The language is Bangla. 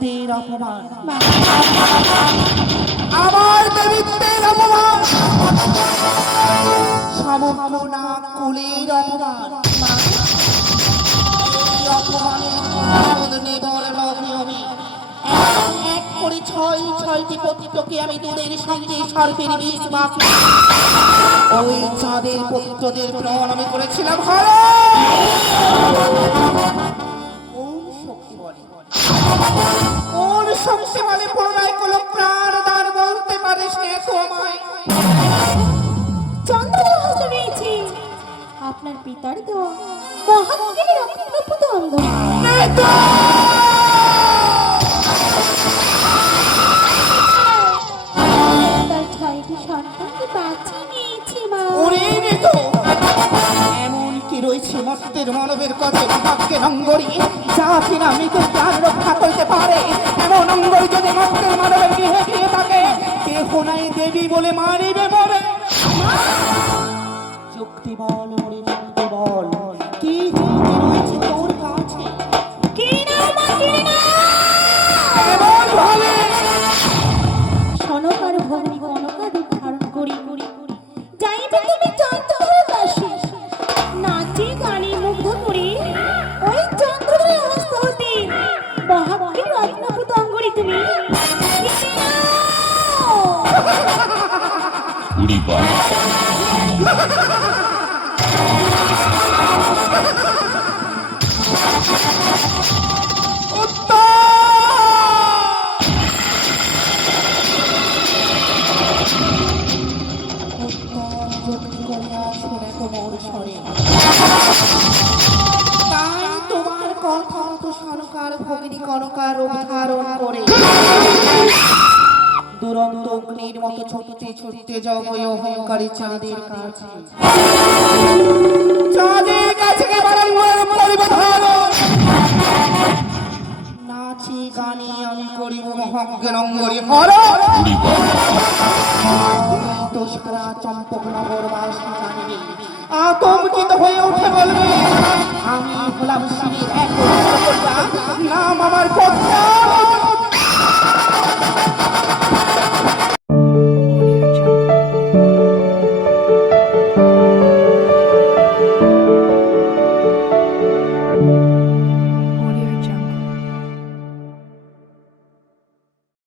আমার অপমান। আমার দেবিত্বের অপমান। সমগ্র কুলের অপমান। করে ছয় ছয়টি পত্রকে আমি দুধের সঙ্গে সর্পের বিষ মাখি ওই চাঁদের পুত্রদের প্রাণ আমি করেছিলাম কোন শক্তি বলে পুনরায় কোন প্রাণ দান বলতে পারিস নে তোমায়? চন্দ্রহাস রয়েছে আপনার পিতার দেওয়া মহাত্মের রত্নপুত অঙ্গ রয়েছে মস্তের মানবের কাছে বিভাগকে নঙ্গরি যা কিনা মৃত্যু প্রাণ রক্ষা করতে পারে, এমন অঙ্গরি যদি মস্তের মানবের গৃহে গিয়ে থাকে কেহ নাই দেবী বলে মারিবে মরে যুক্তি বল মরে বাবা তাই তোমার কথা মতো সরকার ভগিনী কনকার রূপ ধারণ করে। দুরন্ত অগ্নির মতো ছুটতে ছুটতে যাব ওই অহংকারী চাঁদের কাছে। চাঁদের কাছে নাচি গানে আমি করিব মহাজ্ঞের অঙ্গরি হর। তো সারা চম্পক নগর বাসী হয়ে উঠে বলবে, আমি হলাম শিবের এক